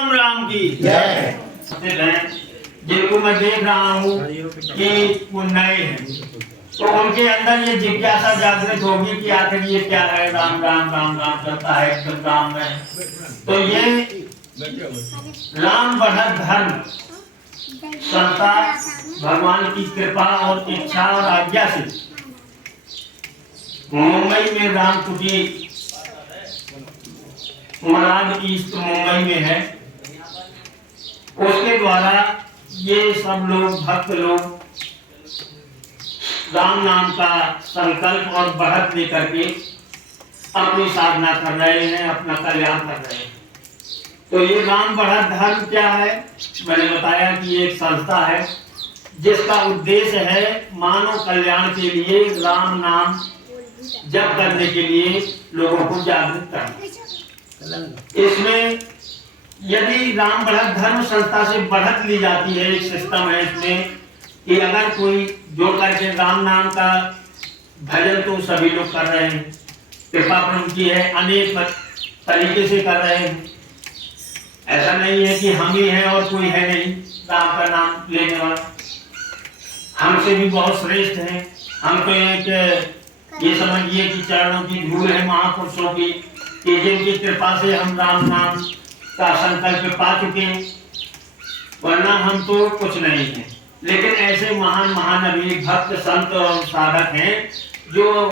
राम राम की जय। जिनको मैं देख रहा हूँ कि वो नए हैं, तो उनके अंदर ये जिज्ञासा जागृत होगी कि आखिर ये क्या है। राम राम राम राम चलता है एकदम राम में। तो ये राम बढ़त धर्म संता भगवान की कृपा और इच्छा और आज्ञा से मुंबई में राम कुटी मराद ईस्ट मुंबई में है, उसके द्वारा ये सब लोग भक्त लोग राम नाम का संकल्प और बढ़त लेकर के अपनी साधना कर रहे हैं, अपना कल्याण कर रहे हैं। तो ये राम बढ़त धर्म क्या है, मैंने बताया कि एक संस्था है जिसका उद्देश्य है मानव कल्याण के लिए राम नाम जप करने के लिए लोगों को जागृत करना। इसमें यदि राम बढ़त धर्म संस्था से बढ़त ली जाती है, एक सिस्टम है इसमें कि अगर कोई जोड़ करके राम नाम का भजन तो सभी लोग कर रहे हैं, कृपा प्रभु की है, अनेक तरीके से कर रहे हैं। ऐसा नहीं है कि हम ही हैं और कोई है नहीं राम का नाम लेने वाला, हमसे भी बहुत श्रेष्ठ है। हम तो एक ये समझिए कि चरणों की धूल है महापुरुषों की, कि जिनकी कृपा से हम राम नाम का संकल्प पा चुके, वरना हम तो कुछ नहीं है। लेकिन ऐसे महान महानवी भक्त संत और साधक हैं जो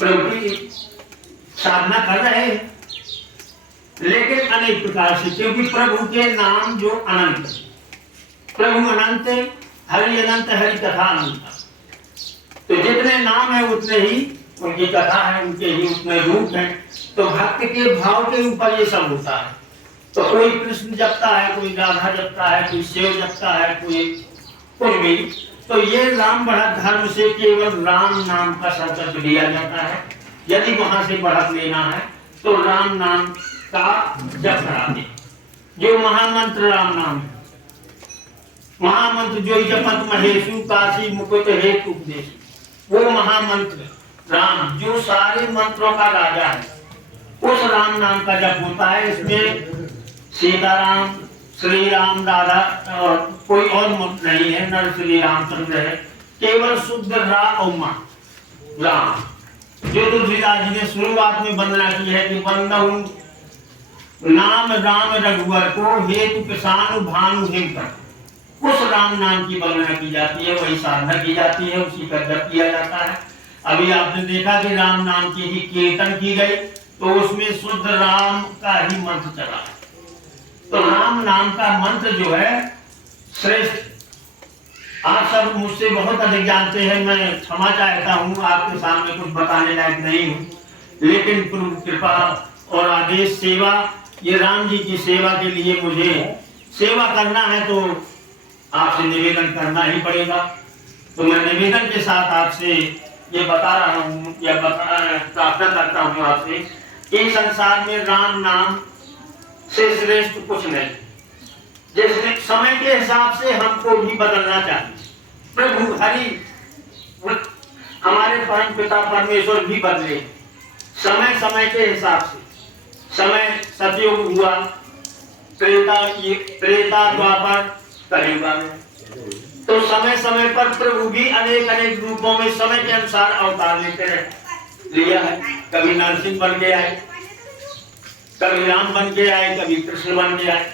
प्रभु की साधना कर रहे हैं, लेकिन अनेक प्रकार से, क्योंकि प्रभु के नाम जो अनंत है, प्रभु अनंत, हरि अनंत, हरि कथा अनंत। तो जितने नाम है उतने ही उनकी कथा है, उनके ही उतने रूप हैं। तो भक्त के भाव के ऊपर ये सब होता है। तो कोई कृष्ण जपता है, कोई राधा जपता है, कोई शिव जपता है, कोई कुछ भी। तो ये राम बढ़त धर्म से केवल राम नाम का संकल्प लिया जाता है। यदि वहां से बढ़त लेना है तो राम नाम का जप कराते, जो महामंत्र राम नाम है, महामंत्र जो जपत महेशु काशी मुकुट हेतु उपदेश, वो महामंत्र राम जो सारे मंत्रों का राजा है, उस राम नाम का जप होता है। इसमें सीताराम, श्री राम, राधा और कोई और मंत्र नहीं है, नर श्री रामचंद्र है, केवल शुद्ध राम। जो तुलसीदास जी ने शुरुआत में वंदना की है कि वंदहु नाम राम रघुवर को हेतु किसान भानु हिमकर, उस राम नाम की वंदना की जाती है, वही साधना की जाती है, उसी का जप किया जाता है। अभी आपने देखा कि राम नाम की ही कीर्तन की गई, तो उसमें शुद्ध राम का ही मंत्र चला। तो राम नाम का मंत्र जो है श्रेष्ठ। आप सब मुझसे बहुत अधिक जानते हैं, मैं क्षमा चाहता हूँ, आपके सामने कुछ बताने लायक नहीं हूँ, लेकिन कृपा और आदेश सेवा, ये राम जी की सेवा के लिए मुझे सेवा करना है तो आपसे निवेदन करना ही पड़ेगा। तो मैं निवेदन के साथ आपसे ये बता रहा हूँ या प्रार्थना करता हूँ आपसे कि संसार में राम नाम से श्रेष्ठ कुछ नहीं। जैसे समय के हिसाब से हमको भी बदलना चाहिए। प्रभु हरि हमारे परम पिता परमेश्वर भी बदले समय समय के हिसाब से। समय सतयुग हुआ, त्रेता द्वापर कलयुग में, तो समय समय पर प्रभु भी अनेक अनेक रूपों में समय के अनुसार अवतार लेते लिया है। कभी नरसिंह बन के आए, कभी राम बन के आए, कभी कृष्ण बन के आए।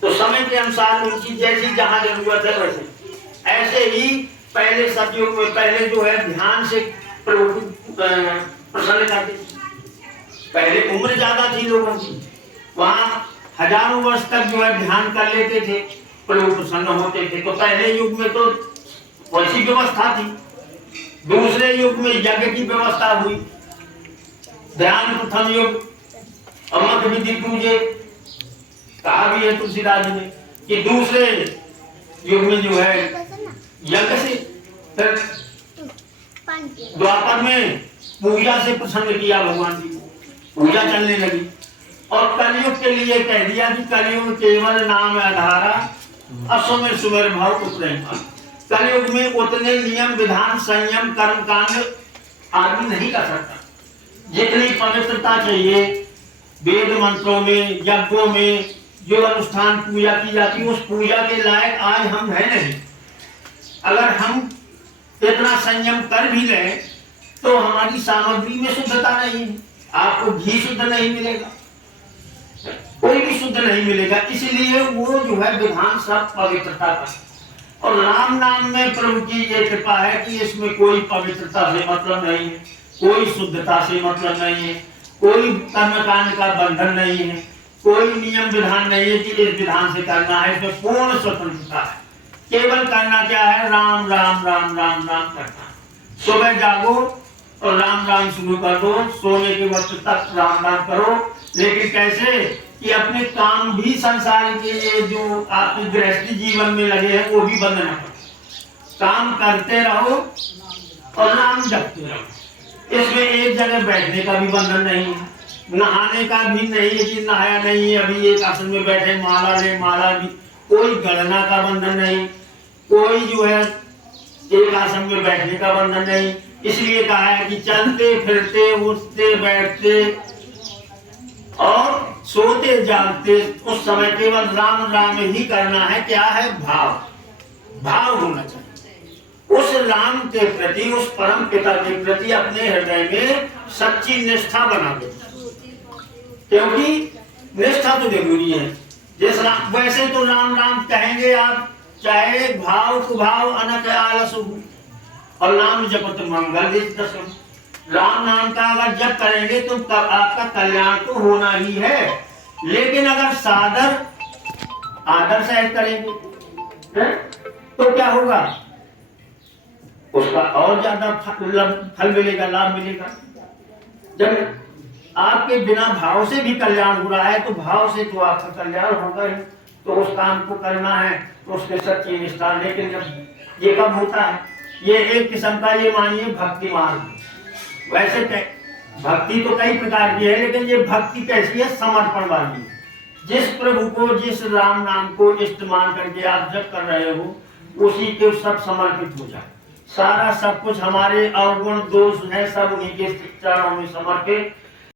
तो समय के अनुसार उनकी जैसी जहां जरूरत है वैसे। ऐसे ही पहले सतयुग में पहले जो है ध्यान से प्रभु प्रसन्न करते थे। पहले उम्र ज्यादा थी लोगों की, वहां हजारों वर्ष तक जो है ध्यान कर लेते थे, प्रभु प्रसन्न होते थे। तो पहले युग में तो वैसी व्यवस्था थी। दूसरे युग में यज्ञ की व्यवस्था हुई, ध्यान प्रथम युग, अमक विधि पूजे, कहा भी है तुलसीदास जी ने कि दूसरे युग में जो है यज्ञ से, फिर द्वापर में पूजा से प्रसन्न किया भगवान जी को, पूजा चलने लगी। और कलयुग के लिए कह दिया कि कलयुग केवल नाम आधारा, असुमेर सुमेर भाव उतरे। कलयुग में उतने नियम विधान संयम कर्म कांड आदमी नहीं कर सकता। जितनी पवित्रता चाहिए वेद मंत्रों में, यज्ञों में, जो अनुष्ठान पूजा की जाती है, उस पूजा के लायक आज हम हैं नहीं। अगर हम इतना संयम कर भी लें तो हमारी सामग्री में शुद्धता नहीं है। आपको घी शुद्ध नहीं मिलेगा, कोई भी शुद्ध नहीं मिलेगा। इसलिए वो जो है विधान सब पवित्रता का। और राम नाम में प्रभु की ये कृपा है कि इसमें कोई पवित्रता से मतलब नहीं है, कोई शुद्धता से मतलब नहीं है, कोई कर्मकांड का बंधन नहीं है, कोई नियम विधान नहीं है कि इस विधान से करना है। इसमें पूर्ण स्वतंत्रता है। केवल करना क्या है, राम राम राम राम राम करना। सुबह जागो और राम राम शुरू कर दो, सोने के वक्त तक राम राम करो। लेकिन कैसे कि अपने काम भी संसार के लिए जो आपके गृहस्थी जीवन में लगे हैं वो भी बंद न करो। काम करते रहो और नाम जपते रहो। इसमें एक जगह बैठने का भी बंधन नहीं है, नहाने का भी नहीं है कि नहाया नहीं है, अभी एक आसन में बैठे माला ले माला भी, कोई गणना का बंधन नहीं, कोई जो है एक आसन में बैठने का बंधन नहीं। इसलिए कहा है कि चलते फिरते उठते बैठते और सोते जागते उस समय केवल राम राम ही करना है। क्या है, भाव होना चाहिए उस राम के प्रति, उस परम पिता के प्रति अपने हृदय में सच्ची निष्ठा बना दे, क्योंकि निष्ठा तो जरूरी है। जिस राम, वैसे तो राम राम कहेंगे आप, चाहे भाव कुभाव अनक आलस हो, और नाम जपत मंगल दसो। राम नाम का अगर जप करेंगे तो आपका कल्याण तो होना ही है। लेकिन अगर सादर आदर सहित करेंगे तो क्या होगा, उसका और ज्यादा फल मिलेगा, लाभ मिलेगा। जब आपके बिना भाव से भी कल्याण हो रहा है तो भाव से तो आपका कल्याण होगा ही। तो उस काम को करना है तो उसके सच्ची निष्ठा। लेकिन जब ये कब होता है, ये एक किस्म का ये मानिए भक्ति मार्ग। वैसे भक्ति तो कई प्रकार की है, लेकिन ये भक्ति कैसी है, समर्पण वाली है। जिस प्रभु को, जिस राम नाम को इष्ट मान करके आप जब कर रहे हो, उसी के सब समर्पित हो जाए। सारा सब कुछ हमारे अवगुण दोष है सब उन्हीं के चरणों में समर्पित